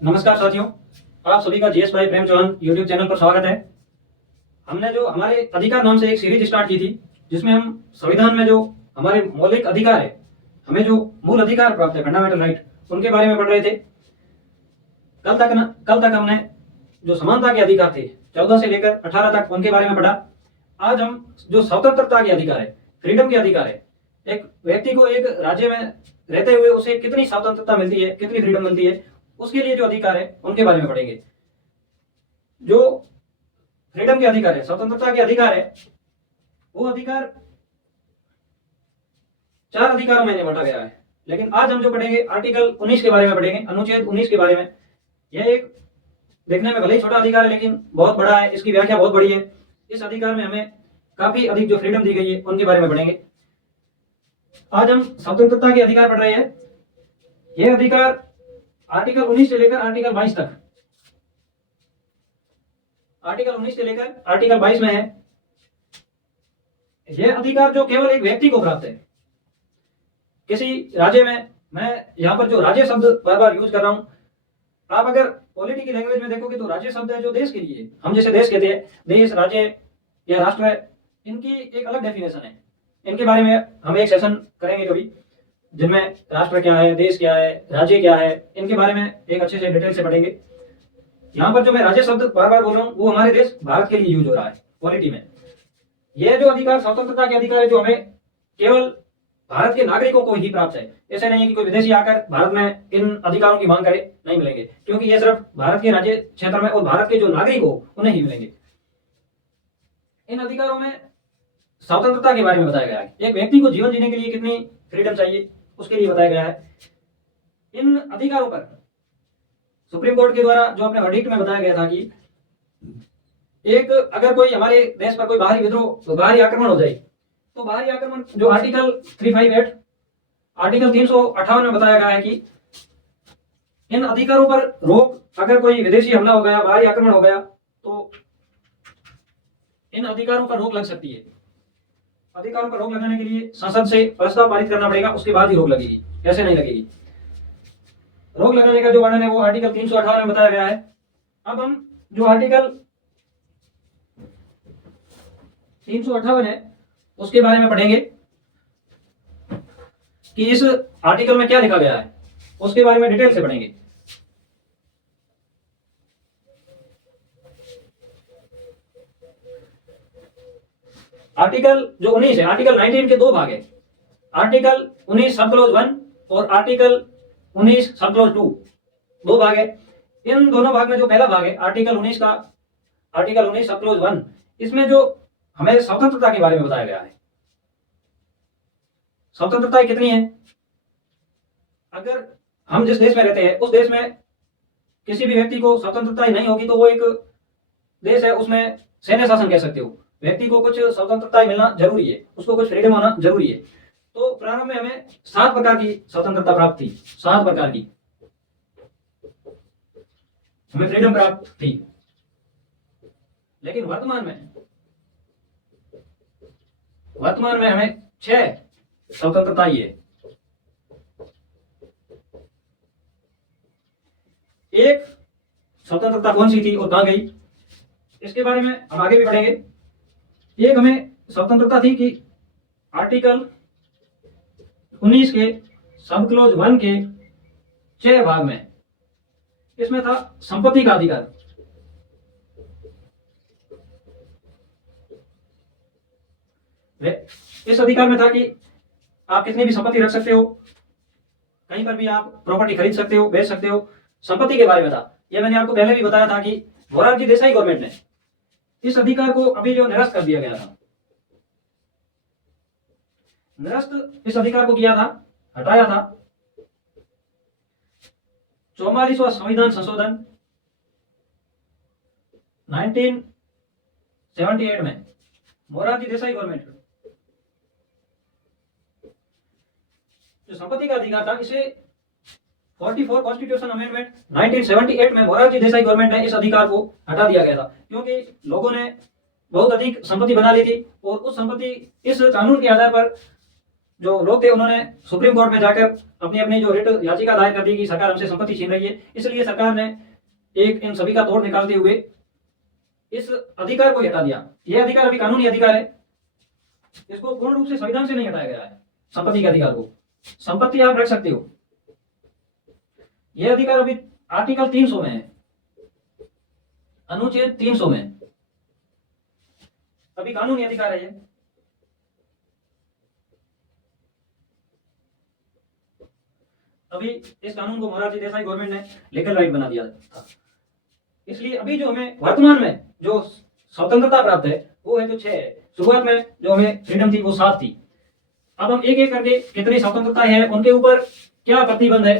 नमस्कार साथियों, आप सभी का जीएस भाई प्रेम चौहान यूट्यूब चैनल पर स्वागत है। हमने जो हमारे अधिकार नाम से एक सीरीज स्टार्ट की थी, जिसमें हम संविधान में जो हमारे मौलिक अधिकार है, हमें जो मूल अधिकार प्राप्त है, फंडामेंटल राइट, उनके बारे में पढ़ रहे थे। कल तक हमने जो समानता के अधिकार थे 14 से लेकर 18 तक, उनके बारे में पढ़ा। आज हम जो स्वतंत्रता के अधिकार है, फ्रीडम के अधिकार है, एक व्यक्ति को एक राज्य में रहते हुए उसे कितनी स्वतंत्रता मिलती है, कितनी फ्रीडम मिलती है, उसके लिए जो अधिकार है उनके बारे में पढ़ेंगे। जो फ्रीडम के अधिकार है, स्वतंत्रता के अधिकार है, वो अधिकार 4 अधिकारों में बांटा गया है। लेकिन आज हम जो पढ़ेंगे आर्टिकल 19 के बारे में पढ़ेंगे, अनुच्छेद 19 के बारे में। यह एक देखने में भले ही छोटा अधिकार है, लेकिन बहुत बड़ा है, इसकी व्याख्या बहुत बड़ी है। इस अधिकार में हमें काफी अधिक जो फ्रीडम दी गई है उनके बारे में पढ़ेंगे। आज हम स्वतंत्रता के अधिकार पढ़ रहे हैं। यह अधिकार आर्टिकल 19 से लेकर आर्टिकल 22 तक, आर्टिकल 19 से लेकर आर्टिकल 22 में है। यह अधिकार जो केवल एक व्यक्ति को प्राप्त है किसी राज्य में। मैं यहां पर जो राज्य शब्द बार बार यूज कर रहा हूं, आप अगर पॉलिटी की लैंग्वेज में देखोगे तो राज्य शब्द है जो देश के लिए, हम जैसे देश कहते हैं, देश, राज्य या राष्ट्र, इनकी एक अलग डेफिनेशन है। इनके बारे में हम एक सेशन करेंगे कभी, जिनमें राष्ट्र क्या है, देश क्या है, राज्य क्या है, इनके बारे में एक अच्छे से डिटेल से पढ़ेंगे। यहाँ पर जो मैं राज्य शब्द बार बार बोल रहा हूँ, वो हमारे देश भारत के लिए यूज हो रहा है पॉलिटी में। यह जो अधिकार, स्वतंत्रता के अधिकार है, जो हमें केवल भारत के नागरिकों को ही प्राप्त है। ऐसे नहीं है कि कोई विदेशी आकर भारत में इन अधिकारों की मांग करे, नहीं मिलेंगे, क्योंकि ये सिर्फ भारत के राज्य क्षेत्र में और भारत के जो नागरिक हो उन्हें ही मिलेंगे। इन अधिकारों में स्वतंत्रता के बारे में बताया गया है। एक व्यक्ति को जीवन जीने के लिए कितनी फ्रीडम चाहिए, उसके लिए बताया गया है। इन अधिकारों पर सुप्रीम कोर्ट के द्वारा जो अपने वर्डिक्ट में बताया गया था कि एक अगर कोई हमारे देश पर कोई बाहरी विद्रोह, बाहरी आक्रमण हो जाए, तो बाहरी आक्रमण जो आर्टिकल 358, आर्टिकल 358 में बताया गया है कि इन अधिकारों पर रोक, अगर कोई विदेशी हमला हो गया, बाहरी आक्रमण हो गया, तो इन अधिकारों पर रोक लग सकती है। अधिकारों पर रोक लगाने के लिए संसद से प्रस्ताव पारित करना पड़ेगा, उसके बाद ही रोक लगेगी, ऐसे नहीं लगेगी। रोक लगाने का जो वर्णन है वो आर्टिकल 358 में बताया गया है। अब हम जो आर्टिकल 358 है उसके बारे में पढ़ेंगे कि इस आर्टिकल में क्या लिखा गया है, उसके बारे में डिटेल से पढ़ेंगे। आर्टिकल जो 19 है, आर्टिकल 19 के 2 भाग है। आर्टिकल 19 सब क्लॉज 1 और आर्टिकल 19 सब क्लॉज 2, 2 भाग है। इन दोनों भाग में जो पहला भाग है आर्टिकल 19 का, आर्टिकल 19 सब क्लॉज 1, इसमें जो हमें स्वतंत्रता के बारे में बताया गया है। स्वतंत्रता कितनी है? अगर हम जिस देश में रहते हैं उस देश में किसी भी व्यक्ति को स्वतंत्रता ही नहीं होगी तो वो एक देश है, उसमें सैन्य शासन कह सकते हो। व्यक्ति को कुछ स्वतंत्रता मिलना जरूरी है, उसको कुछ फ्रीडम होना जरूरी है। तो प्रारंभ में हमें 7 प्रकार की स्वतंत्रता प्राप्त थी, 7 प्रकार की हमें फ्रीडम प्राप्त थी। लेकिन वर्तमान में हमें 6 स्वतंत्रता ही है। एक स्वतंत्रता कौन सी थी और कहां गई, इसके बारे में हम आगे भी पढ़ेंगे। एक हमें स्वतंत्रता थी कि आर्टिकल 19 के सब क्लॉज 1 के 6 भाग में, इसमें था संपत्ति का अधिकार। इस अधिकार में था कि आप कितनी भी संपत्ति रख सकते हो, कहीं पर भी आप प्रॉपर्टी खरीद सकते हो, बेच सकते हो। संपत्ति के बारे में था। यह मैंने आपको पहले भी बताया था कि मोरारजी देसाई गवर्नमेंट ने इस अधिकार को अभी जो निरस्त कर दिया गया था, निरस्त इस अधिकार को किया था, हटाया था। 44वां संविधान संशोधन 1978 में मोरारजी देसाई गवर्नमेंट जो संपत्ति का अधिकार था, इसे 44 कॉन्स्टिट्यूशन अमेंडमेंट 1978 में मोरारजी देसाई गवर्नमेंट ने इस अधिकार को हटा दिया गया था, क्योंकि लोगों ने बहुत अधिक संपत्ति बना ली थी और उस संपत्ति, इस कानून के आधार पर जो लोग थे उन्होंने सुप्रीम कोर्ट में जाकर अपनी अपनी जो रिट याचिका दायर कर दी कि सरकार हमसे संपत्ति छीन रही है, इसलिए सरकार ने एक इन सभी का तोड़ निकालते हुए इस अधिकार को हटा दिया। यह अधिकार अभी कानूनी अधिकार है, इसको पूर्ण रूप से संविधान से नहीं हटाया गया है। संपत्ति के अधिकार को, संपत्ति आप रख सकते हो, यह अधिकार अभी आर्टिकल 300 में है, अनुच्छेद 300 में अभी कानूनी अधिकार है ये। अभी इस कानून को मोरारजी देसाई गवर्नमेंट ने लीगल राइट बना दिया था। इसलिए अभी जो हमें वर्तमान में जो स्वतंत्रता प्राप्त है वो है जो 6 है। शुरुआत में जो हमें फ्रीडम थी वो 7 थी। अब हम एक एक करके कितनी स्वतंत्रता है, उनके ऊपर क्या प्रतिबंध है,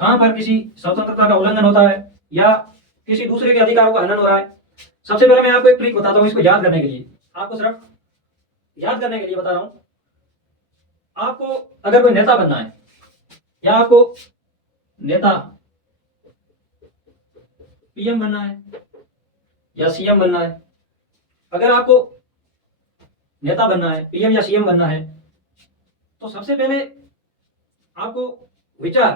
कहां पर किसी स्वतंत्रता का उल्लंघन होता है या किसी दूसरे के अधिकारों का हनन हो रहा है। सबसे पहले मैं आपको एक ट्रिक बताता हूं, इसको याद करने के लिए, आपको सिर्फ याद करने के लिए बता रहा हूं। आपको अगर कोई नेता बनना है या आपको नेता पीएम बनना है या सीएम बनना है, अगर आपको नेता बनना है, पीएम या सीएम बनना है, तो सबसे पहले आपको विचार,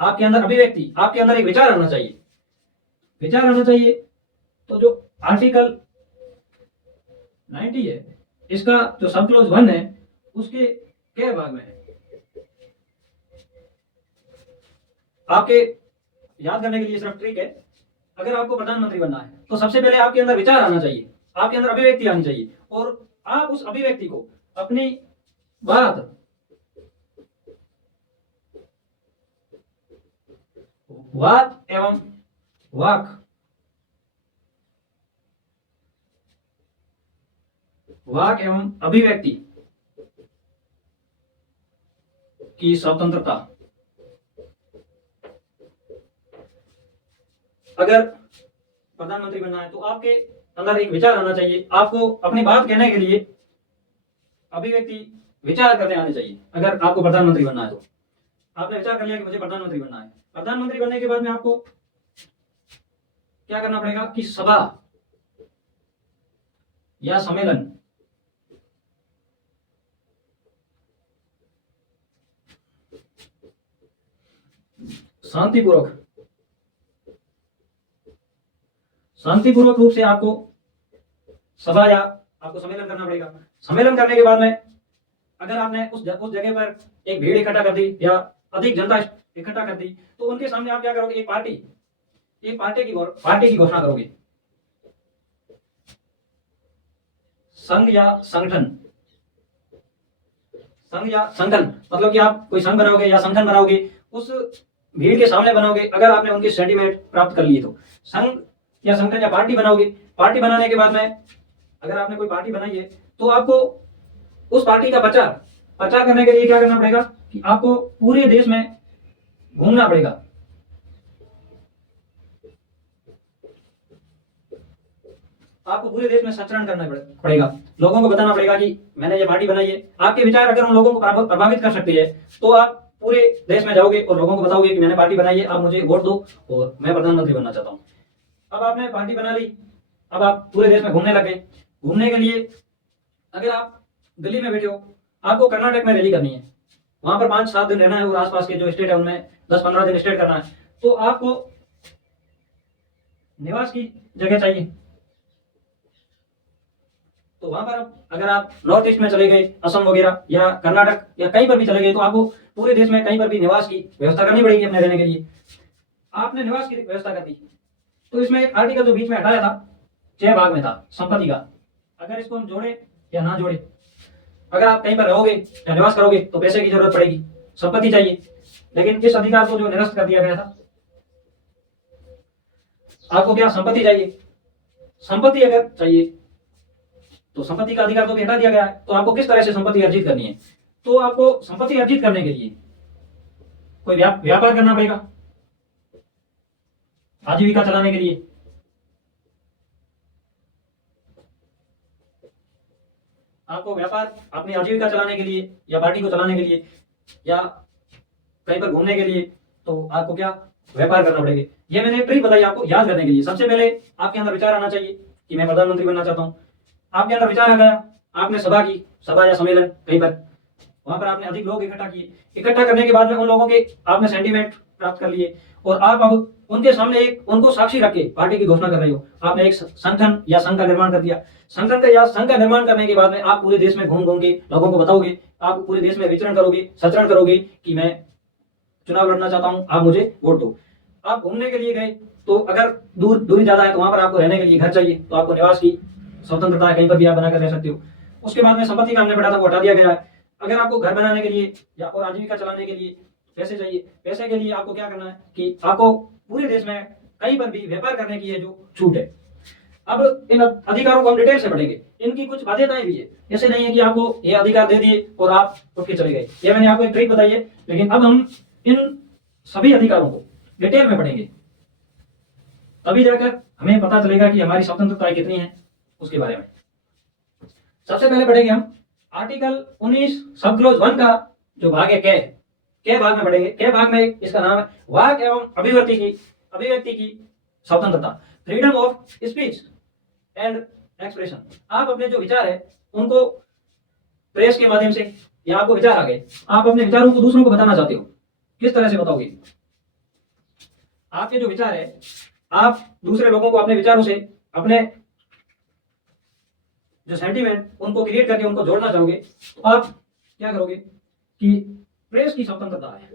आपके अंदर अभिव्यक्ति, आपके अंदर एक विचार आना चाहिए। विचार आना चाहिए तो जो आर्टिकल 90 है, इसका जो सब क्लोज 1 है, उसके क्या भाग में है, आपके याद करने के लिए सिर्फ ट्रिक है। अगर आपको प्रधानमंत्री बनना है तो सबसे पहले आपके अंदर विचार आना चाहिए, आपके अंदर अभिव्यक्ति आनी चाहिए, और आप उस अभिव्यक्ति को अपनी बात वाद एवं वाक, वाक एवं अभिव्यक्ति की स्वतंत्रता, अगर प्रधानमंत्री बनना है तो आपके अंदर एक विचार आना चाहिए, आपको अपनी बात कहने के लिए अभिव्यक्ति, विचार करने आने चाहिए। अगर आपको प्रधानमंत्री बनना है तो आपने विचार कर लिया कि मुझे प्रधानमंत्री बनना है। प्रधानमंत्री बनने के बाद में आपको क्या करना पड़ेगा कि सभा या सम्मेलन, शांतिपूर्वक रूप से आपको सभा या आपको सम्मेलन करना पड़ेगा। सम्मेलन करने के बाद में अगर आपने उस जगह पर एक भीड़ इकट्ठा कर दी या अधिक जनता इकट्ठा कर दी, तो उनके सामने आप क्या करोगे, एक पार्टी की घोषणा करोगे। संघ या संगठन मतलब कि आप कोई संघ बनाओगे या संगठन बनाओगे, उस भीड़ के सामने बनाओगे। अगर आपने उनकी सेंटीमेंट प्राप्त कर लिए तो संघ या संगठन या पार्टी बनाओगे। पार्टी बनाने के बाद में अगर आपने कोई पार्टी बनाई है तो आपको उस पार्टी का प्रचार करने के लिए क्या करना पड़ेगा कि आपको पूरे देश में घूमना पड़ेगा। आपको पूरे देश में संचरण करना पड़ेगा, लोगों को बताना पड़ेगा कि मैंने ये पार्टी बनाई है। आपके विचार अगर उन लोगों को प्रभावित कर सकते हैं तो आप पूरे देश में जाओगे और लोगों को बताओगे कि मैंने पार्टी बनाई है, आप मुझे वोट दो और मैं प्रधानमंत्री बनना चाहता हूं। अब आपने पार्टी बना ली, अब आप पूरे देश में घूमने लगे। घूमने के लिए अगर आप दिल्ली में बैठे हो, आपको कर्नाटक में रैली करनी है, वहां पर 5-7 दिन रहना है और आसपास के जो स्टेट है उनमें 10-15 दिन स्टे करना है, तो आपको निवास की जगह चाहिए। तो वहां पर अगर आप नॉर्थ ईस्ट में चले गए, असम वगैरह या कर्नाटक या कहीं पर भी चले गए, तो आपको पूरे देश में कहीं पर भी निवास की व्यवस्था करनी पड़ेगी अपने रहने के लिए। आपने निवास की व्यवस्था कर दी, तो इसमें एक आर्टिकल जो बीच में हटाया था, 6 भाग में था संपत्ति का, अगर इसको हम जोड़े या ना जोड़े, अगर आप कहीं पर रहोगे या निवास करोगे तो पैसे की जरूरत पड़ेगी, संपत्ति चाहिए, लेकिन इस अधिकार को जो निरस्त कर दिया गया था, आपको क्या संपत्ति चाहिए। संपत्ति अगर चाहिए तो संपत्ति का अधिकार तो भी हटा दिया गया है। तो आपको किस तरह से संपत्ति अर्जित करनी है, तो आपको संपत्ति अर्जित करने के लिए कोई व्यापार करना पड़ेगा आजीविका चलाने के लिए। आपको व्यापार अपनी आजीविका चलाने के लिए या पार्टी को चलाने के लिए या कहीं पर घूमने के लिए, तो आपको क्या व्यापार करना पड़ेगा। ये मैंने ट्रिक बताई आपको याद करने के लिए। सबसे पहले आपके अंदर विचार आना चाहिए कि मैं प्रधानमंत्री बनना चाहता हूं। आपके अंदर विचार आ गया, आपने सभा या सम्मेलन कहीं पर वहां पर आपने अधिक लोग इकट्ठा किए, इकट्ठा करने के बाद में उन लोगों के आपने सेंटीमेंट प्राप्त कर लिए और आप अब उनके सामने एक उनको साक्षी रख के पार्टी की घोषणा कर रहे हो। आपने एक संगठन या संघ का निर्माण कर दिया। संगठन का या संघ का निर्माण करने के बाद में आप पूरे देश में घूम घूम के लोगों को बताओगे, आप पूरे देश में विचरण करोगे, संचरण करोगे कि मैं चुनाव लड़ना चाहता हूं, आप मुझे वोट दो। आप घूमने के लिए गए तो अगर दूरी ज्यादा है तो वहां पर आपको रहने के लिए घर चाहिए, तो आपको निवास की स्वतंत्रता है, कहीं पर भी आप बनाकर रह सकते हो। उसके बाद में संपत्ति का हमने पढ़ा था, वो हटा दिया गया है। अगर आपको घर बनाने के लिए या और आजीविका चलाने के लिए पैसे चाहिए, पैसे के लिए आपको क्या करना है कि आपको पूरे देश में कहीं पर भी व्यापार करने की है जो छूट है। अब इन अधिकारों को हम डिटेल से पढ़ेंगे। इनकी कुछ बाध्यताएं भी है, ऐसे नहीं है कि आपको ये अधिकार दे दिए और आप उठ के चले गए। ये मैंने आपको एक ट्रिक बताई है, लेकिन अब हम इन सभी अधिकारों को डिटेल में पढ़ेंगे, तभी जाकर हमें पता चलेगा कि हमारी स्वतंत्रताएं कितनी है उसके बारे में। सबसे पहले पढ़ेंगे हम आर्टिकल 19 सब क्लोज 1 का जो भाग है के भाग में पढ़ेंगे। के भाग में इसका नाम है वाक एवं अभिव्यक्ति की स्वतंत्रता, freedom of speech and expression. आप अपने जो विचार है उनको प्रेस के माध्यम से, या आपको विचार आ गए, आप अपने विचारों को दूसरों को बताना चाहते हो, किस तरह से बताओगे? आपके जो विचार है आप दूसरे लोगों को अपने विचारों से, अपने जो सेंटीमेंट उनको क्रिएट करके उनको जोड़ना चाहोगे, तो आप क्या करोगे कि प्रेस की स्वतंत्रता है।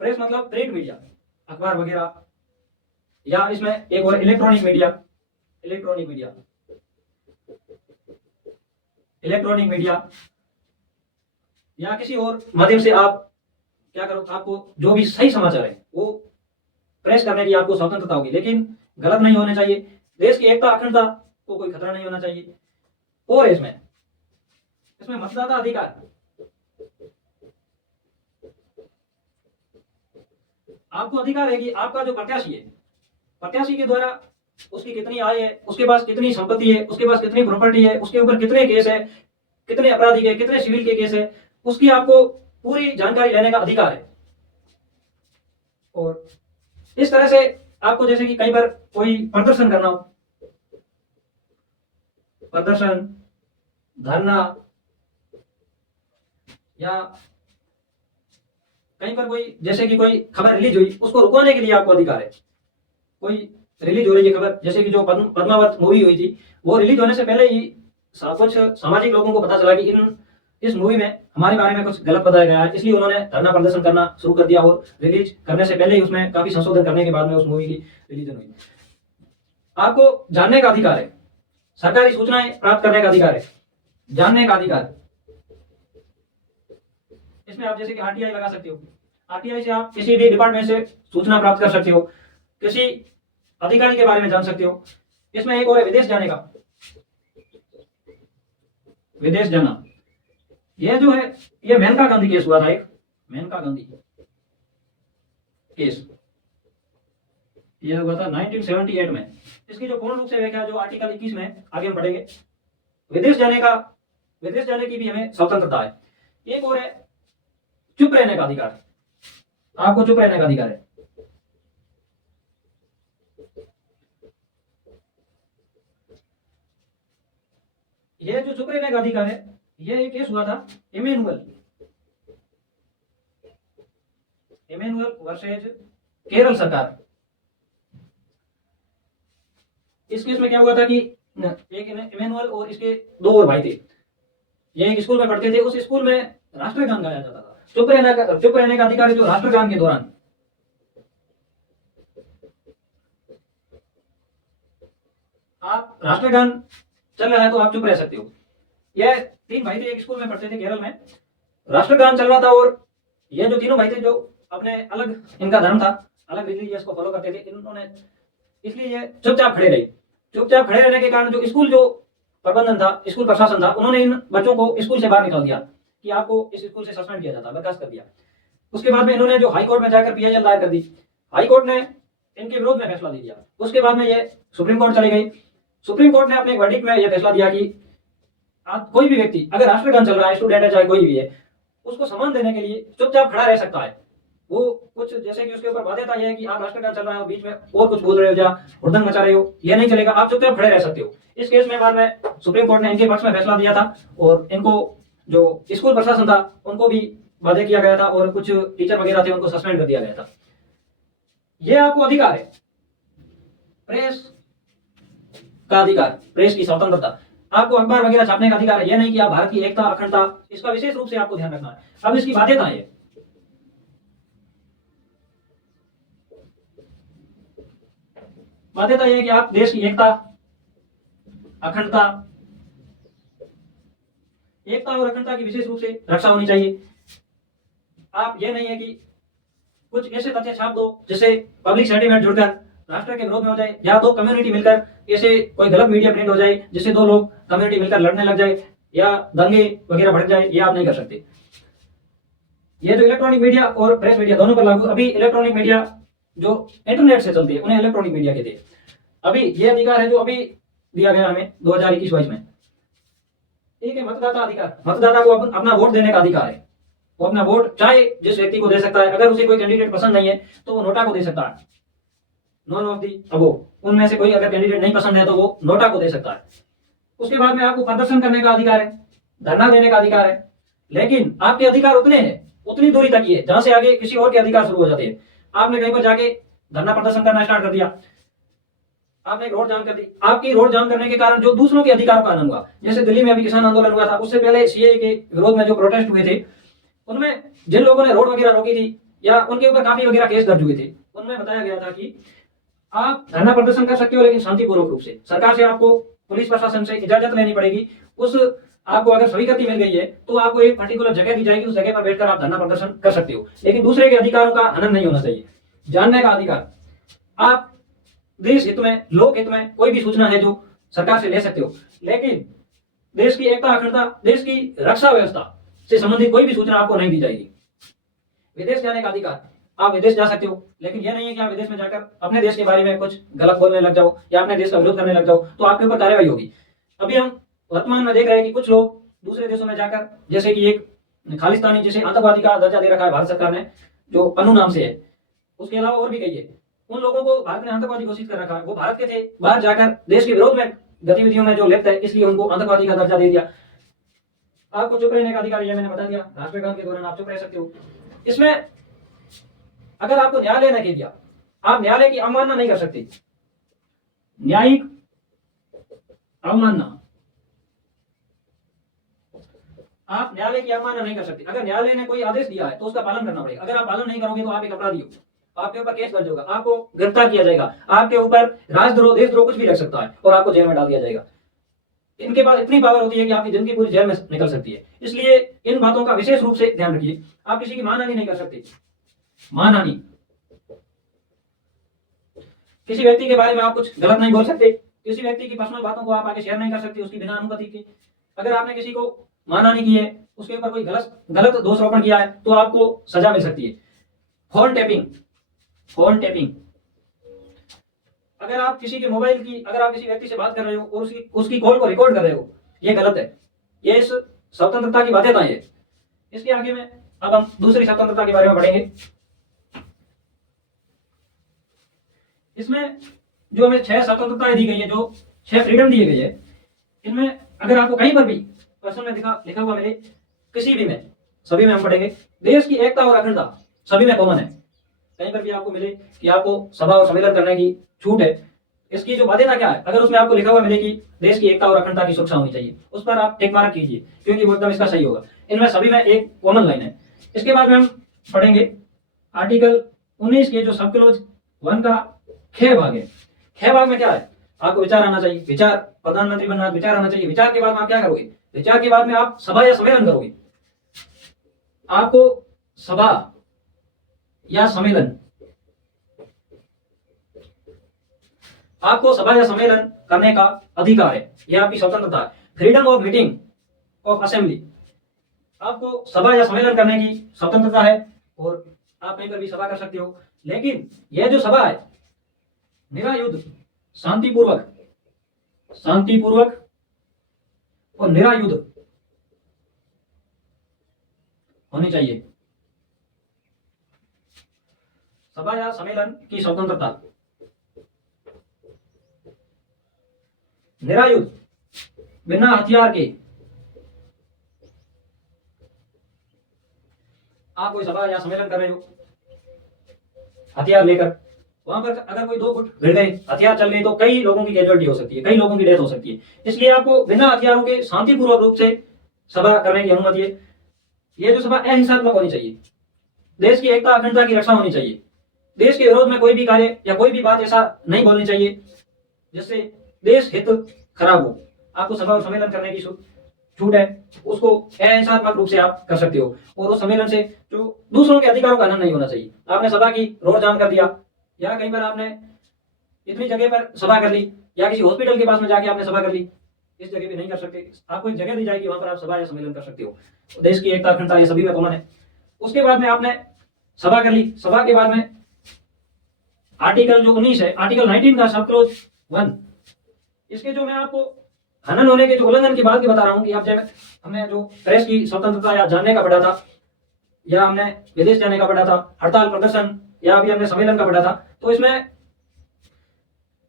प्रेस मतलब प्रिंट मीडिया, अखबार वगैरह, या इसमें एक और इलेक्ट्रॉनिक मीडिया या किसी और माध्यम से आप क्या करो, आपको जो भी सही समाचार है वो प्रेस करने की आपको स्वतंत्रता होगी, लेकिन गलत नहीं होने चाहिए, देश की एकता अखंडता को कोई खतरा नहीं होना चाहिए। और इसमें मतदाता अधिकार, आपको अधिकार है कि आपका जो प्रत्याशी है, प्रत्याशी के द्वारा उसकी कितनी आय है, उसके पास कितनी संपत्ति है, उसके पास कितनी प्रॉपर्टी है, उसके ऊपर कितने केस है, कितने अपराधी के, कितने सिविल के केस है, उसकी आपको पूरी जानकारी लेने का अधिकार है। और इस तरह से आपको जैसे कि कहीं पर कोई प्रदर्शन करना हो, प्रदर्शन, धरना, या कहीं पर कोई जैसे कि कोई खबर रिलीज हुई उसको रुकवाने के लिए आपको अधिकार है। कोई रिलीज हो रही है खबर, जैसे कि जो पद्मावत मूवी हुई थी, वो रिलीज होने से पहले ही कुछ सामाजिक लोगों को पता चला कि इस मूवी में हमारे बारे में कुछ गलत बताया गया है, इसलिए उन्होंने धरना प्रदर्शन करना शुरू कर दिया और रिलीज करने से पहले ही उसमें काफी संशोधन करने के बाद में उस मूवी की रिलीजन हुई। आपको जानने का अधिकार है, सरकारी सूचनाएं प्राप्त करने का अधिकार है, जानने का अधिकार। इसमें आप जैसे कि आरटीआई लगा सकते हो, आरटीआई से आप किसी भी डिपार्टमेंट से सूचना प्राप्त कर सकते हो, किसी अधिकारी के बारे में जान सकते हो। इसमें एक और है विदेश जाने का, विदेश जाना। यह जो है ये मेनका गांधी केस हुआ था, एक मेनका गांधी केस, यह हुआ था 1978 में। इसकी जो पूर्ण रूप से व्याख्या जो आर्टिकल 21 में आगे हम पढ़ेंगे। विदेश जाने की भी हमें स्वतंत्रता है। एक और है चुप रहने का अधिकार, आपको चुप रहने का अधिकार है। यह जो चुप रहने का अधिकार है, यह एक केस हुआ था इमैनुअल वर्सेज केरल सरकार। इस केस में क्या हुआ था कि एक इमैनुअल और इसके दो और भाई थे, ये एक स्कूल में पढ़ते थे। उस स्कूल में राष्ट्रगान गाया जाता था। चुप रहने का अधिकार है जो राष्ट्रगान के दौरान आप राष्ट्रगान चल रहा है तो आप चुप रह सकते हो। यह तीन भाई थे, एक स्कूल में पढ़ते थे केरल में, राष्ट्रगान चल रहा था और ये जो तीनों भाई थे जो अपने अलग इनका धर्म था, अलग रिलीजियस को फॉलो करते थे, इन्होंने इसलिए ये चुपचाप खड़े रहे। चुपचाप खड़े रहने के कारण जो स्कूल जो प्रबंधन था, स्कूल प्रशासन था, उन्होंने इन बच्चों को स्कूल से बाहर निकाल दिया कि आपको इस स्कूल से सस्पेंड किया जाता, बर्खास्त कर दिया। उसके बाद में इन्होंने जो हाई कोर्ट में जाकर पीआईएल दायर कर दी, हाई कोर्ट ने इनके विरोध में फैसला दे दिया। उसके बाद में ये सुप्रीम कोर्ट चली गई। सुप्रीम कोर्ट ने अपने वर्डिक्ट में यह फैसला दिया कि आप कोई भी व्यक्ति अगर राष्ट्रगान चल रहा है, स्टूडेंट है चाहे कोई भी है, उसको सम्मान देने के लिए चुपचाप खड़ा रह सकता है। वो कुछ जैसे कि उसके ऊपर बाध्यता यह है कि आप राष्ट्रगान चल रहा है बीच में और कुछ बोल रहे हो या हुड़दंग मचा रहे हो, यह नहीं चलेगा, आप चुपचाप खड़े रह सकते हो। इस केस में बाद में सुप्रीम कोर्ट ने इनके पक्ष में फैसला दिया था और इनको जो स्कूल प्रशासन था उनको भी बाध्य किया गया था और कुछ टीचर वगैरह थे उनको सस्पेंड कर दिया गया था। ये आपको अधिकार है, प्रेस का अधिकार, प्रेस की स्वतंत्रता, आपको अखबार वगैरह छापने का अधिकार है। यह नहीं कि आप भारत की एकता अखंडता, इसका विशेष रूप से आपको ध्यान रखना है। अब इसकी बाध्यता है, बाध्यता यह है कि आप देश की एकता अखंडता, एकता और अखंडता की विशेष रूप से रक्षा होनी चाहिए। आप यह नहीं है कि कुछ ऐसे तथ्य छाप दो जिससे पब्लिक सेंटीमेंट जुड़कर राष्ट्र के विरोध में हो जाए, या तो कम्युनिटी मिलकर ऐसे कोई गलत मीडिया प्रिंट हो जाए जिससे दो लोग कम्युनिटी मिलकर लड़ने लग जाए या दंगे वगैरह भड़क जाए, ये आप नहीं कर सकते। ये जो इलेक्ट्रॉनिक मीडिया और प्रेस मीडिया दोनों पर लागू, अभी इलेक्ट्रॉनिक मीडिया जो इंटरनेट से चलती है उन्हें इलेक्ट्रॉनिक मीडिया कहते हैं। अभी ये अधिकार है जो अभी दिया गया हमें 2021-22 में, ठीक है। मतदाता अधिकार, मतदाता को अपना वोट देने का अधिकार है। वो अपना वोट चाहे जिस व्यक्ति को दे सकता है, अगर उसे कोई कैंडिडेट पसंद नहीं है तो वो नोटा को दे सकता है, नॉन ऑफ दी अबोव, उनमें से कोई अगर कैंडिडेट नहीं पसंद है तो वो नोटा को दे सकता है। उसके बाद में आपको प्रदर्शन करने का अधिकार है, धरना देने का अधिकार है, लेकिन आपके अधिकार उतने हैं, उतनी दूरी तक ही है जहां से आगे किसी और के अधिकार शुरू हो जाते हैं। आपने कहीं पर जाके धरना प्रदर्शन करना स्टार्ट कर दिया, आपने रोड जाम कर दी, आपकी रोड जाम करने के कारण जो दूसरों के अधिकार का हनन हुआ, जैसे दिल्ली में अभी किसान आंदोलन हुआ था, उससे पहले सीएए के विरोध में जो प्रोटेस्ट हुए थे, उनमें जिन लोगों ने रोड वगैरह रोकी थी या उनके ऊपर काफी वगैरह केस दर्ज हुए थे, उनमें बताया गया था कि आप धरना प्रदर्शन कर सकते हो लेकिन शांतिपूर्वक रूप से, सरकार से आपको, पुलिस प्रशासन से इजाजत लेनी पड़ेगी। उस आपको अगर स्वीकृति मिल गई है तो आपको एक पर्टिकुलर जगह दी जाएगी, उस जगह पर बैठकर आप धरना प्रदर्शन कर सकते हो, लेकिन दूसरे के अधिकारों का हनन नहीं होना चाहिए। जानने का अधिकार, आप देश हित में, लोक हित में कोई भी सूचना है जो सरकार से ले सकते हो, लेकिन देश की एकता अखंडता, देश की रक्षा व्यवस्था से संबंधित कोई भी सूचना आपको नहीं दी जाएगी। विदेश जाने का अधिकार, आप विदेश जा सकते हो, लेकिन यह नहीं है कि आप विदेश में जाकर अपने देश के बारे में कुछ गलत बोलने लग जाओ या अपने देश का विरोध करने लग जाओ तो आपके ऊपर कार्रवाई होगी। अभी हम वर्तमान में देख रहे हैं कि कुछ लोग दूसरे देशों में जाकर, जैसे कि एक खालिस्तानी, जिसे आतंकवादी का दर्जा दे रखा है भारत सरकार ने, जो पन्नू नाम से है, उसके अलावा और भी कई है, उन लोगों को भारत ने आतंकवादी घोषित कर रखा है। वो भारत के थे, बाहर जाकर देश के विरोध में गतिविधियों में जो लिप्त है, इसलिए उनको आतंकवादी का दर्जा दे दिया। आपको चुप रहने का अधिकार, यह मैंने बता दिया, राष्ट्रगान के दौरान आप चुप रह सकते हो। इसमें अगर आपको न्यायालय ने कह दिया, आप न्यायालय की अवमानना नहीं कर सकते, न्यायिक अवमानना, आप न्यायालय की अवमानना नहीं कर सकते। अगर न्यायालय ने कोई आदेश दिया है तो उसका पालन करना पड़ेगा, अगर आप पालन नहीं करोगे तो आप एक अपराधी हो, आपके ऊपर केस दर्ज होगा, आपको गिरफ्तार किया जाएगा, आपके ऊपर राजद्रोह, देशद्रोह कुछ भी लग सकता है और आपको जेल में डाल दिया जाएगा। इनके पास इतनी पावर होती है कि आपकी जिंदगी पूरी जेल में निकल सकती है। इसलिए इन बातों का विशेष रूप से ध्यान रखिए। आप किसी की मानहानि नहीं कर सकते, मानहानि, किसी व्यक्ति के बारे में आप कुछ गलत नहीं बोल सकते, किसी व्यक्ति की पर्सनल बातों को आप आगे शेयर नहीं कर सकते उसकी बिना अनुमति के। अगर आपने किसी को मानहानि की है, उसके ऊपर कोई गलत दोषारोपण किया है तो आपको सजा मिल सकती है। फोन टैपिंग, फोन टैपिंग, अगर आप किसी के मोबाइल की, अगर आप किसी व्यक्ति से बात कर रहे हो और उसकी कॉल को रिकॉर्ड कर रहे हो, ये गलत है, ये इस स्वतंत्रता की बाध्यता है। इसके आगे में अब हम दूसरी स्वतंत्रता के बारे में पढ़ेंगे। इसमें जो हमें 6 स्वतंत्रताएं दी गई है, जो 6 फ्रीडम दिए गए है, इनमें अगर आपको कहीं पर भी प्रश्न में लिखा हुआ मिले, किसी भी में, सभी में हम पढ़ेंगे, देश की एकता और अखंडता सभी में कॉमन है। कहीं पर भी आपको मिले कि आपको सभा और सम्मेलन करने की छूट है, इसकी जो बाध्यता क्या है, अगर उसमें आपको लिखा हुआ मिले कि देश की एकता और अखंडता की सुरक्षा होनी चाहिए, उस पर आप टिक मार्क कीजिए, क्योंकि वो एकदम इसका सही होगा। इनमें सभी में एक कॉमन लाइन है। इसके बाद में हम पढ़ेंगे आर्टिकल 19 के जो सब क्लोज 1 का ख भाग है। ख भाग में क्या है, आपको विचार आना चाहिए, विचार, प्रधानमंत्री बनना, विचार आना चाहिए। विचार के बाद में आप क्या करोगे, विचार के बाद में आप सभा या सम्मेलन करोगे। आपको सभा या सम्मेलन, आपको सभा या सम्मेलन करने का अधिकार है, यह आपकी स्वतंत्रता है। Freedom of meeting of assembly, आपको सभा या सम्मेलन करने की स्वतंत्रता है और आप कहीं पर भी सभा कर सकते हो, लेकिन यह जो सभा है निरायुध, शांतिपूर्वक, शांतिपूर्वक और निरायुध होनी चाहिए। सभा या सम्मेलन की स्वतंत्रता, निरायुध, बिना हथियार के, आप कोई सभा या सम्मेलन कर रहे हो हथियार लेकर, वहां पर अगर कोई 2 फुट भिड़ गए, हथियार चल गए, तो कई लोगों की कैजुअलिटी हो सकती है, कई लोगों की डेथ हो सकती है। इसलिए आपको बिना हथियारों के शांतिपूर्वक रूप से सभा करने की अनुमति है। ये जो सभा अहिंसात्मक होनी चाहिए, देश की एकता अखंडता की रक्षा होनी चाहिए, देश के विरोध में कोई भी कार्य या कोई भी बात ऐसा नहीं बोलनी चाहिए जिससे देश हित खराब हो। आपको सभा और सम्मेलन करने की छूट है, उसको अहिंसात्मक रूप से आप कर सकते हो, और उस सम्मेलन से जो दूसरों के अधिकारों का हनन नहीं होना चाहिए। आपने सभा की रोड जाम कर दिया, या कहीं पर आपने इतनी जगह पर सभा कर ली, या किसी हॉस्पिटल के पास में जाके आपने सभा कर ली, इस जगह पे नहीं कर सकते। आपको एक जगह दी जाएगी, वहां पर आप सभा या सम्मेलन कर सकते हो। देश की एकता अखंडता ये सभी में कॉमन है। उसके बाद में आपने सभा कर ली, सभा के बाद में आर्टिकल जो 19 है, आर्टिकल 19 का सब क्लोज 1, इसके जो मैं आपको हनन होने के जो उल्लंघन की बात की बता रहा हूं कि आप जब हमने जो प्रेस की स्वतंत्रता या जानने का पढ़ा था, या हमने विदेश जाने का पढ़ा था, हड़ताल प्रदर्शन, या अभी हमने सम्मेलन का पढ़ा था, तो इसमें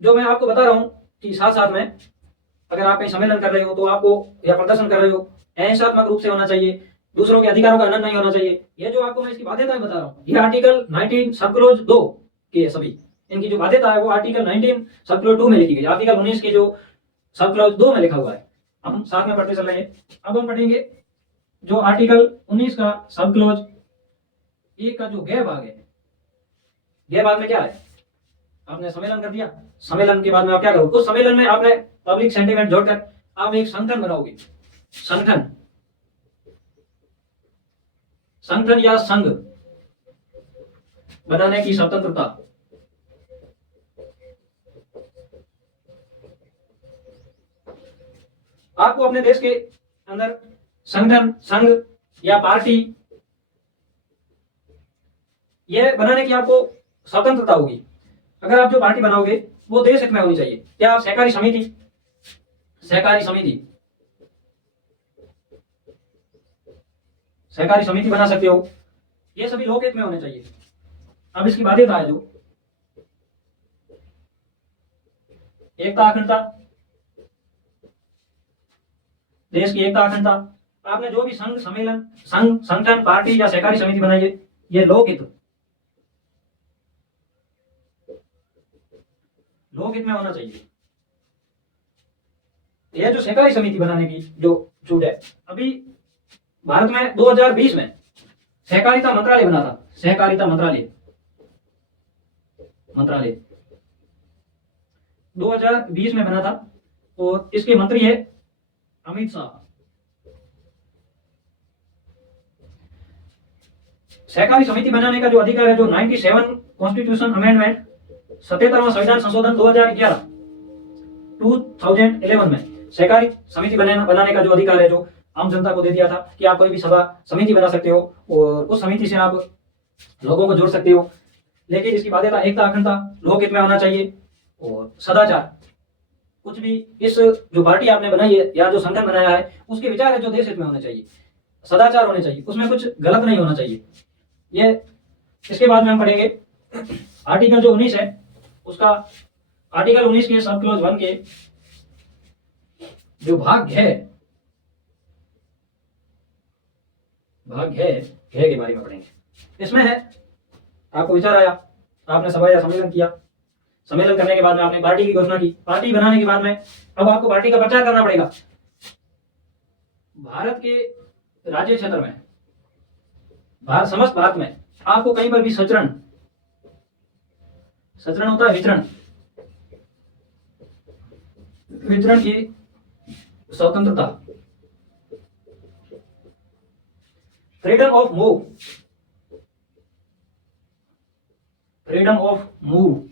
जो मैं आपको बता रहा हूं कि साथ साथ में अगर आप कहीं सम्मेलन कर रहे हो तो आपको, या प्रदर्शन कर रहे हो, अहिंसात्मक रूप से होना चाहिए, दूसरों के अधिकारों का हनन नहीं होना चाहिए। ये जो आपको मैं इसकी बाध्यताएं बता रहा हूँ, ये आर्टिकल 19 सब क्लोज 2 के सभी, इनकी जो बाध्यता है वो आर्टिकल 19 सब क्लोज 2 में लिखी गई, आर्टिकल 19 की जो सब क्लोज 2 में लिखा हुआ है। हम साथ में पढ़ते चल रहे हैं। अब हम पढ़ेंगे जो आर्टिकल 19 का सब क्लोज 1 का जो गैर भाग है। गैर भाग में क्या है, आपने सम्मेलन कर दिया, सम्मेलन के बाद में आप क्या करोगे, उस सम्मेलन में आपने पब्लिक सेंटिमेंट जोड़कर आप एक संगठन बनाओगे, संगठन, संगठन या संघ बनाने की स्वतंत्रता। आपको अपने देश के अंदर संगठन, संघ या पार्टी यह बनाने की आपको स्वतंत्रता होगी। अगर आप जो पार्टी बनाओगे वो देश हित में होनी चाहिए। क्या आप सहकारी समिति, सहकारी समिति, सहकारी समिति बना सकते हो, ये सभी लोक हित में होने चाहिए। अब इसकी बाध्यता है जो एकता अखंडता, देश की एकता अखंडता। आपने जो भी संघ, सम्मेलन, संघ, संगठन, पार्टी या सहकारी समिति बनाई है, ये लोकहित, लोकहित में होना चाहिए। यह जो सहकारी समिति बनाने की जो छूट है, अभी भारत में 2020 में सहकारिता मंत्रालय बना था, सहकारिता मंत्रालय, 2020 में बना था, और इसके मंत्री है अमित शाह। सहकारी समिति बनाने का जो अधिकार है, जो 97 कॉन्स्टिट्यूशन अमेंडमेंट, 77वां संविधान संशोधन 2011 में सहकारी समिति बनाने का जो अधिकार है, जो आम जनता को दे दिया था कि आप कोई भी सभा समिति बना सकते हो और उस समिति से आप लोगों को जोड़ सकते हो। लेकिन इसकी बाध्यता एकता अखंडता, लोकहित में होना चाहिए, और सदाचार। कुछ भी इस जो पार्टी आपने बनाई है या जो संगठन बनाया है, उसके विचार है जो देश हित में होने चाहिए, सदाचार होने चाहिए, उसमें कुछ गलत नहीं होना चाहिए। ये इसके बाद में हम पढ़ेंगे आर्टिकल जो 19 है, उसका आर्टिकल 19 के सब क्लोज 1 के जो भाग है, भाग है के बारे में पढ़ेंगे। इसमें है, आपको विचार आया, आपने सभा या सम्मेलन किया, सम्मेलन करने के बाद में आपने पार्टी की घोषणा की, पार्टी बनाने के बाद में अब आपको पार्टी का प्रचार करना पड़ेगा। भारत के राज्य क्षेत्र में, समस्त भारत में आपको कहीं पर भी सचरण होता है, विचरण की स्वतंत्रता, freedom of move, freedom of move.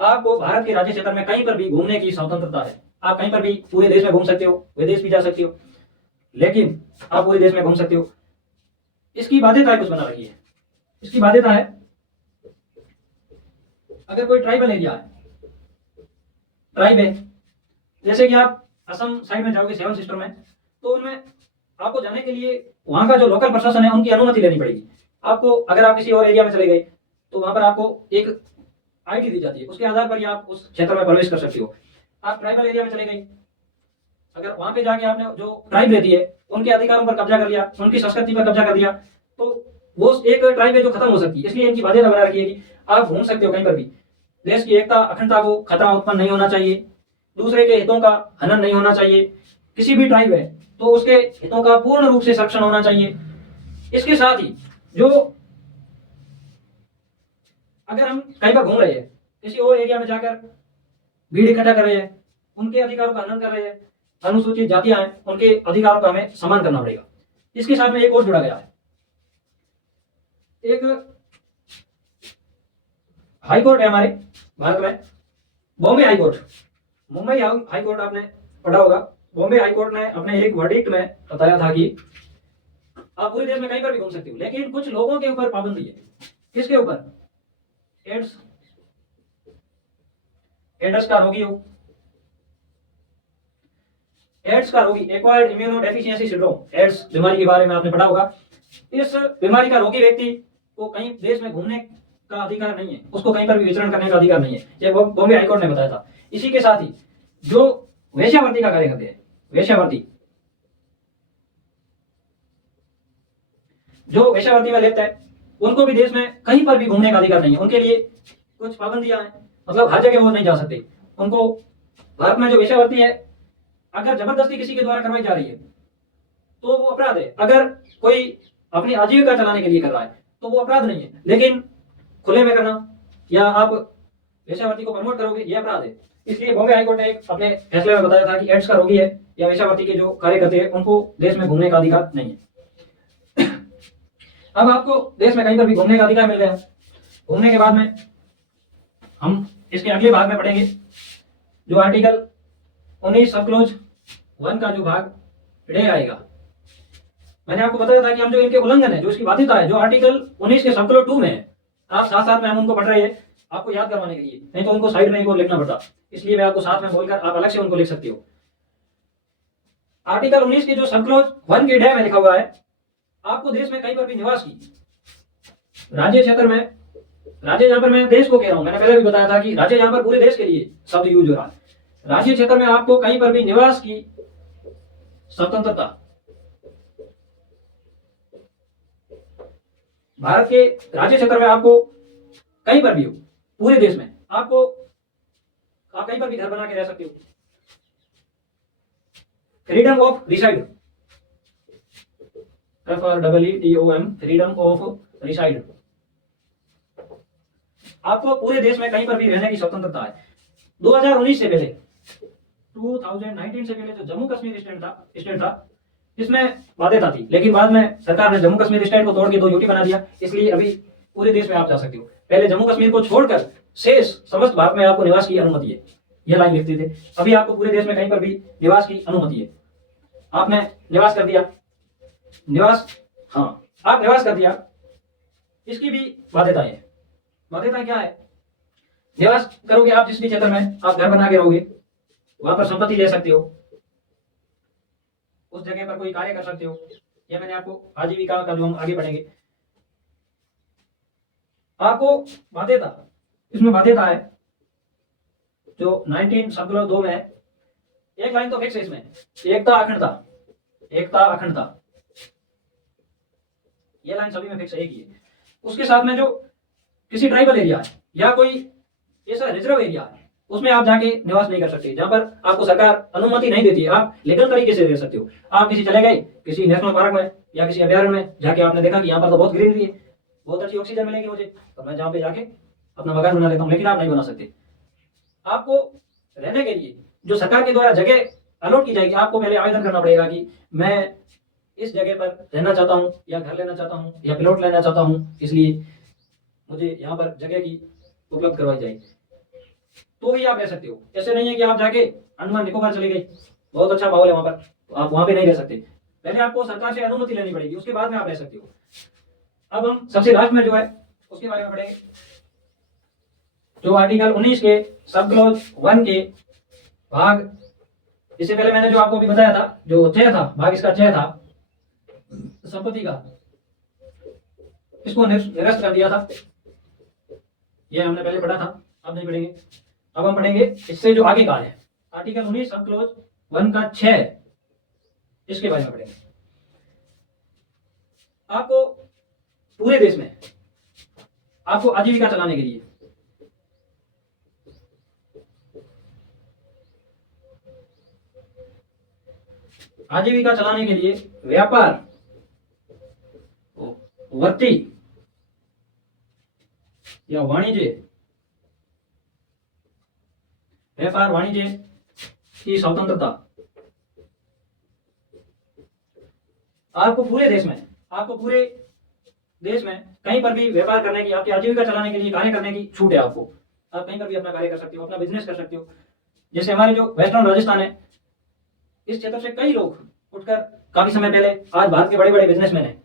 आपको भारत के राज्य क्षेत्र में कहीं पर भी घूमने की स्वतंत्रता है। आप कहीं पर भी पूरे देश में घूम सकते हो, विदेश भी जा सकते हो, लेकिन आप पूरे देश में घूम सकते हो। इसकी बाध्यता कुछ बना रही है। इसकी बाध्यता है, अगर कोई ट्राइबल एरिया है, ट्राइब है, जैसे कि आप असम साइड में जाओगे 7 सिस्टर में, तो उनमें आपको जाने के लिए वहां का जो लोकल प्रशासन है उनकी अनुमति लेनी पड़ेगी। आपको, अगर आप किसी और एरिया में चले गए तो वहां पर आपको एक आईडी दी जाती है, उसके आधार पर ही आप उस क्षेत्र में प्रवेश कर सकते हो। आप ट्राइबल एरिया में चले गए, अगर वहां पे जाके आपने जो ट्राइब रहती है उनके अधिकारों पर कब्जा कर लिया, उनकी संस्कृति पर कब्जा कर दिया, तो वो एक ट्राइब है जो खत्म हो सकती है। इसलिए इनकी बाध्यता बना रखी है कि आप घूम सकते हो कहीं पर भी, देश की एकता अखंडता को खतरा उत्पन्न नहीं होना चाहिए, दूसरे के हितों का हनन नहीं होना चाहिए, किसी भी ट्राइब है तो उसके हितों का पूर्ण रूप से संरक्षण होना चाहिए। इसके साथ ही जो अगर हम कहीं पर घूम रहे हैं, किसी और एरिया में जाकर भीड़ इकट्ठा कर रहे हैं, उनके अधिकारों का हनन कर रहे हैं, अनुसूचित जातियां हैं, उनके अधिकारों का हमें सम्मान करना पड़ेगा। इसके साथ में एक और जुड़ा गया है, एक हाई कोर्ट है हमारे भारत में, Bombay high court. Mumbai high court आपने पढ़ा होगा। बॉम्बे हाई कोर्ट ने अपने एक वर्डिक्ट में बताया था कि आप पूरे देश में कहीं पर भी घूम सकते हो, लेकिन कुछ लोगों के ऊपर पाबंदी है। किसके ऊपर? एड्स का रोगी हो, एड्स का रोगी, acquired immunodeficiency syndrome, AIDS बीमारी के बारे में आपने पढ़ा होगा। इस बीमारी का रोगी व्यक्ति को कहीं देश में घूमने का अधिकार नहीं है, उसको कहीं पर भी विचरण करने का अधिकार नहीं है, ये बॉम्बे हाईकोर्ट ने बताया था। इसी के साथ ही जो वेश्यावृत्ति का कार्य करते हैं, वेश्यावृत्ति, जो वेश्यावृत्ति में लिप्त है, उनको भी देश में कहीं पर भी घूमने का अधिकार नहीं है। उनके लिए कुछ पाबंदियां हैं, मतलब हर जगह वो नहीं जा सकते। उनको भारत में जो वेश्यावृत्ति है, अगर जबरदस्ती किसी के द्वारा करवाई जा रही है तो वो अपराध है। अगर कोई अपनी आजीविका चलाने के लिए कर रहा है तो वो अपराध नहीं है, लेकिन खुले में करना या आप वेश्यावृत्ति को प्रमोट करोगे, ये अपराध है। इसलिए बॉम्बे हाईकोर्ट ने अपने फैसले में बताया था कि एड्स का रोगी है या वेश्यावृत्ति के जो कार्य करते हैं उनको देश में घूमने का अधिकार नहीं है। अब आपको देश में कहीं पर भी घूमने का अधिकार मिल गया। घूमने के बाद में हम इसके अगले भाग में पढ़ेंगे जो आर्टिकल 19 सब क्लोज 1 का जो भाग डे आएगा। मैंने आपको बताया था कि हम जो इनके उल्लंघन है, जो इसकी बाध्यता है, जो आर्टिकल 19 के सब क्लोज 2 में है, आप साथ साथ में हम उनको पढ़ रहे हैं आपको याद करवाने के लिए, नहीं तो उनको साइड में एक और लिखना पड़ता। इसलिए मैं आपको साथ में बोलकर आप अलग से उनको लिख सकते हो। आर्टिकल 19 के जो सब क्लोज 1 के डे में लिखा हुआ है, आपको देश में कहीं पर भी निवास की, राज्य क्षेत्र में, राज्य जहां पर मैं देश को कह रहा हूं, मैंने पहले भी बताया था कि राज्य जहां पर पूरे देश के लिए शब्द यूज हो रहा है, राज्य क्षेत्र में आपको कहीं पर भी निवास की स्वतंत्रता, भारत के राज्य क्षेत्र में आपको कहीं पर भी हो, पूरे देश में आपको, आप कहीं पर भी घर बना के रह सकते हो। Freedom of reside, FREEDOM, freedom of reside, आपको पूरे देश में कहीं पर भी रहने की स्वतंत्रता है। 2019 से पहले, 2019 से पहले जो जम्मू कश्मीर स्टेट था इसमें बाध्यता थी, लेकिन बाद में सरकार ने जम्मू कश्मीर स्टेट को तोड़ के 2 यूटी बना दिया। इसलिए अभी पूरे देश में आप जा सकते हो। पहले जम्मू कश्मीर को छोड़कर शेष समस्त भारत में आपको निवास की अनुमति है, यह लाइन लिखते थे। अभी आपको पूरे देश में कहीं पर भी निवास की अनुमति है। आपने निवास कर दिया, निवास, हाँ आप निवास कर दिया, इसकी भी बाध्यताएं हैं। बाध्यता क्या है? निवास करोगे आप जिस भी क्षेत्र में, आप घर बना के रहोगे, वहां पर संपत्ति ले सकते हो, उस जगह पर कोई कार्य कर सकते हो। यह मैंने आपको आजीविका का जो हम आगे बढ़ेंगे, आपको बाध्यता, इसमें बाध्यता है जो 19 सब 2 में है। एक लाइन तो फिक्स है इसमें, एकता अखंडता, एकता अखंडता, यह लाइन सभी में फिक्स है, एक ही है। उसके साथ में जो किसी ट्राइबल एरिया है या कोई ऐसा रिजर्व एरिया है, उसमें आप जाके निवास नहीं कर सकते, जहां पर आपको सरकार अनुमति नहीं देती है। आप लीगल तरीके से रह सकते हो। आप किसी चले गए किसी नेशनल पार्क में या किसी अभ्यारण्य में, जाके आपने देखा कि यहाँ पर तो बहुत ग्रीनरी है, बहुत अच्छी ऑक्सीजन मिलेगी मुझे, तो मैं जहाँ पे जाके अपना मकान बना लेता हूँ, लेकिन आप नहीं बना सकते। आपको रहने के लिए जो सरकार के द्वारा जगह अलॉट की जाएगी, आपको पहले आवेदन करना पड़ेगा कि मैं इस जगह पर रहना चाहता हूँ या घर लेना चाहता हूँ या प्लॉट लेना चाहता हूँ, इसलिए मुझे यहाँ पर जगह की उपलब्ध करवाई जाए, तो ही आप रह सकते हो। ऐसे नहीं है कि आप जाके अंडमान निकोबार चले गए, बहुत अच्छा माहौल है वहां पर, तो आप वहां पे नहीं रह सकते। पहले आपको सरकार से अनुमति लेनी पड़ेगी, उसके बाद में आप रह सकते हो। अब हम सबसे लास्ट में जो है उसके बारे में पढ़ेंगे, जो आर्टिकल 19 के सब क्लॉज 1 के भाग, इससे पहले मैंने जो आपको अभी बताया था, जो 6 था भाग, इसका 6 था संपत्ति का, इसको निरस्त कर दिया था। यह हमने पहले पढ़ा था, अब नहीं पढ़ेंगे। अब हम पढ़ेंगे इससे जो आगे का है, आर्टिकल 19 सब क्लोज 1 का 6, इसके बारे में पढ़ेंगे। आपको पूरे देश में आपको आजीविका चलाने के लिए व्यापार, वृत्ति या वाणिज्य, व्यापार वाणिज्य की स्वतंत्रता आपको पूरे देश में कहीं पर भी व्यापार करने की, आपकी आजीविका चलाने के लिए कार्य करने की छूट है। आपको आप कहीं पर भी अपना कार्य कर सकते हो, अपना बिजनेस कर सकते हो। जैसे हमारे जो वेस्टर्न राजस्थान है, इस क्षेत्र से कई लोग उठकर काफी समय पहले आज भारत के बड़े बड़े बिजनेसमैन हैं,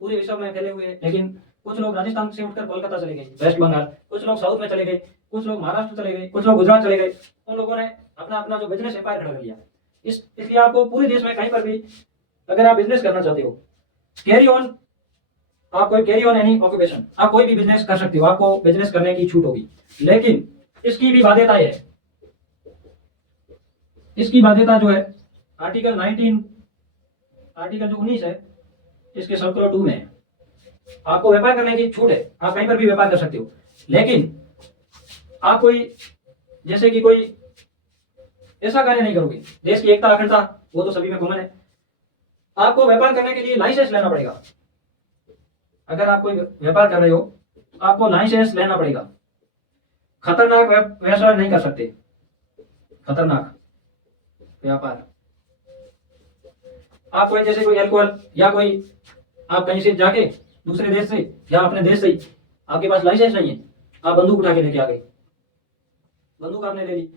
पूरे विश्व में फैले हुए हैं। लेकिन कुछ लोग राजस्थान से उठकर कोलकाता चले गए, वेस्ट बंगाल, कुछ लोग साउथ में चले गए, कुछ लोग महाराष्ट्र चले गए, कुछ लोग गुजरात चले गए। उन लोगों ने अपना अपना जो बिजनेस एम्पायर खड़ा कर लिया। इसलिए आपको पूरे देश में कहीं पर भी अगर आप बिजनेस करना चाहते हो, कैरी ऑन एनी ऑक्यूपेशन, आप कोई भी बिजनेस कर सकते हो, आपको बिजनेस करने की छूट होगी। लेकिन इसकी भी बाध्यता है, इसकी बाध्यता जो है आर्टिकल 19 है, इसके सर्कुलर 2 में है। आपको व्यापार करने की छूट है, आप कहीं पर भी व्यापार कर सकते हो। लेकिन आप जैसे कि कोई ऐसा कार्य नहीं करोगे, देश की एकता अखंडता वो तो सभी में कॉमन है। आपको व्यापार करने के लिए लाइसेंस लेना पड़ेगा। अगर आप कोई व्यापार कर रहे हो, आपको लाइसेंस लेना पड़ेगा। खतरनाक व्यवसाय नहीं कर सकते, खतरनाक व्यापार। आप कोई जैसे कोई अल्कोहल या कोई आप कहीं से जाके दूसरे देश से या अपने देश से आपके पास लाइसेंस नहीं है, आप बंदूक उठा के लेके आ गए, बंदूक आपने ले ली,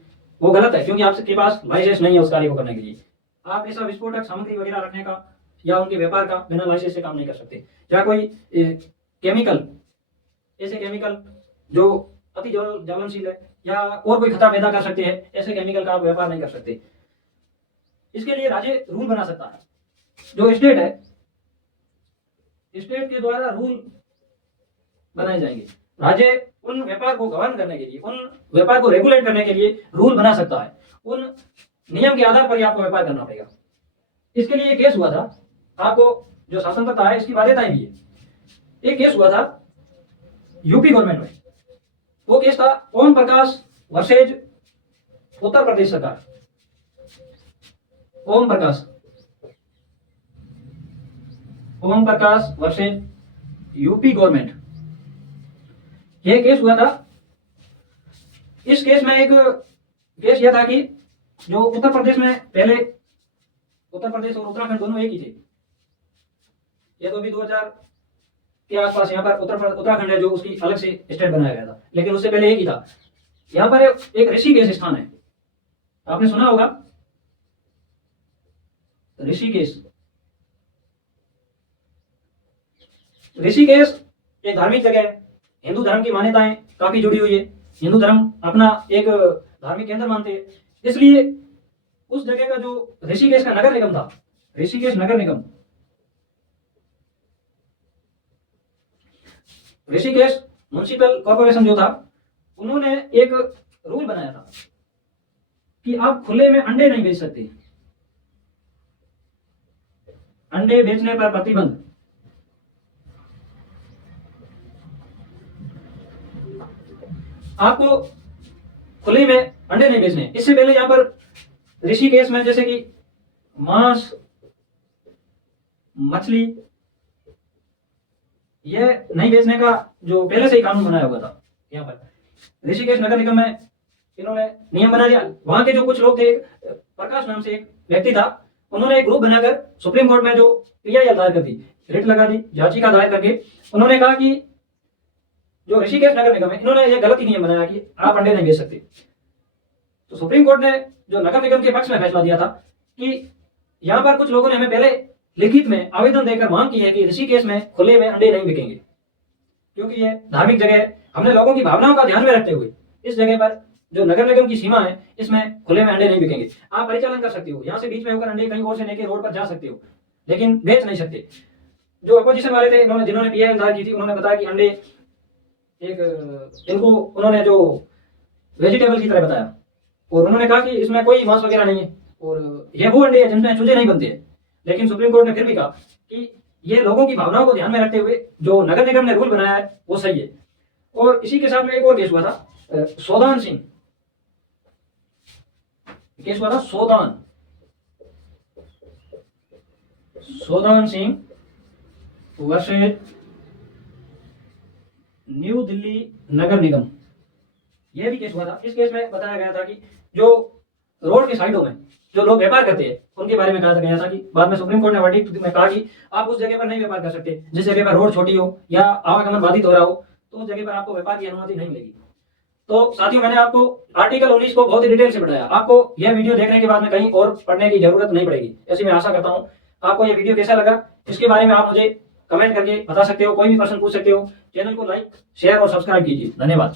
वो गलत है, क्योंकि आपके पास लाइसेंस नहीं है उस कार्य को करने के लिए। आप ऐसा विस्फोटक सामग्री वगैरह रखने का या उनके व्यापार का बिना लाइसेंस से काम नहीं कर सकते। या कोई केमिकल, ऐसे केमिकल जो अति ज्वलनशील है या और कोई खतरा पैदा कर सकते हैं, ऐसे केमिकल का आप व्यापार नहीं कर सकते। इसके लिए राज्य रूल बना सकता है। जो स्टेट है, स्टेट के द्वारा रूल बनाए जाएंगे। राज्य उन व्यापार को गवर्न करने के लिए, उन व्यापार को रेगुलेट करने के लिए रूल बना सकता है। उन नियम के आधार पर ही आपको व्यापार करना पड़ेगा। इसके लिए एक केस हुआ था, आपको जो स्वतंत्रता है इसकी बाध्यताएं भी है। एक केस हुआ था यूपी गवर्नमेंट में, वो केस था ओम प्रकाश वर्सेज उत्तर प्रदेश सरकार। Om Prakash versus UP government, यह केस हुआ था। इस केस में एक केस यह था कि जो उत्तर प्रदेश में, पहले उत्तर प्रदेश और उत्तराखंड दोनों एक ही थे। ये तो अभी 2000 के आसपास यहाँ पर उत्तराखंड है जो उसकी अलग से स्टेट बनाया गया था, लेकिन उससे पहले एक ही था। यहाँ पर एक ऋषिकेश स्थान है, आपने सुना होगा ऋषिकेश। ऋषिकेश एक धार्मिक जगह है, हिंदू धर्म की मान्यताएं काफी जुड़ी हुई है। हिंदू धर्म अपना एक धार्मिक केंद्र मानते हैं, इसलिए उस जगह का जो ऋषिकेश का नगर निगम था, ऋषिकेश नगर निगम, ऋषिकेश म्युनिसिपल कॉर्पोरेशन जो था, उन्होंने एक रूल बनाया था कि आप खुले में अंडे नहीं बेच सकते, अंडे बेचने पर प्रतिबंध। आपको खुले में अंडे नहीं बेचने। इससे पहले यहाँ पर ऋषिकेश में जैसे कि मांस, मछली, यह नहीं बेचने का जो पहले से ही कानून बनाया हुआ था। यहाँ पर ऋषिकेश नगर निगम में इन्होंने नियम बना दिया। वहां के जो कुछ लोग थे, प्रकाश नाम से एक व्यक्ति था, उन्होंने एक ग्रुप बनाकर सुप्रीम कोर्ट में जो PIL दायर कर दी, रिट लगा दी, याचिका दायर करके उन्होंने कहा कि जो ऋषिकेश नगर निगम है, इन्होंने ये गलत ही नियम बनाया कि आप अंडे नहीं बेच सकते। तो सुप्रीम कोर्ट ने जो नगर निगम के पक्ष में फैसला दिया था कि यहाँ पर कुछ लोगों ने हमें पहले लिखित में आवेदन देकर मांग की है कि ऋषिकेश में खुले में अंडे नहीं बिकेंगे, क्योंकि ये धार्मिक जगह है। हमने लोगों की भावनाओं का ध्यान में रखते हुए इस जगह पर जो नगर निगम की सीमा है, इसमें खुले में अंडे नहीं बिकेंगे। आप परिचालन कर सकते हो, यहाँ से बीच में होकर अंडे कहीं और से लेके रोड पर जा सकते हो, लेकिन बेच नहीं सकते। जो अपोजिशन वाले थे, जिन्होंने PIL दायर की थी, उन्होंने बताया कि अंडे इनको उन्होंने जो वेजिटेबल की तरह बताया, और उन्होंने कहा कि इसमें कोई मांस वगैरह नहीं है, और ये वो अंडे हैं जिनमें चूजे नहीं बनते हैं। लेकिन सुप्रीम कोर्ट ने फिर भी कहा कि ये लोगों की भावनाओं को ध्यान में रखते हुए जो नगर निगम ने रूल बनाया है वो सही है। और इसी के साथ में एक और केस हुआ था, सोदान सिंह केस हुआ था, सोदान सिंह वर्सेस न्यू दिल्ली नगर निगम, यह भी केस हुआ था। इस केस में बताया गया था कि जो रोड के साइडों में जो लोग व्यापार करते हैं उनके बारे में कहा गया था कि बाद में सुप्रीम कोर्ट ने वर्डिक्ट में कहा कि आप उस जगह पर नहीं व्यापार कर सकते जिस जगह पर रोड छोटी हो या आवागमन बाधित हो रहा हो, तो उस जगह पर आपको व्यापार की अनुमति नहीं मिलेगी। तो साथियों, मैंने आपको आर्टिकल 19 को बहुत ही डिटेल से बताया। आपको यह वीडियो देखने के बाद में कहीं और पढ़ने की जरूरत नहीं पड़ेगी, ऐसी मैं आशा करता हूं। आपको यह वीडियो कैसा लगा इसके बारे में आप मुझे कमेंट करके बता सकते हो, कोई भी प्रश्न पूछ सकते हो। चैनल को लाइक, शेयर और सब्सक्राइब कीजिए। धन्यवाद।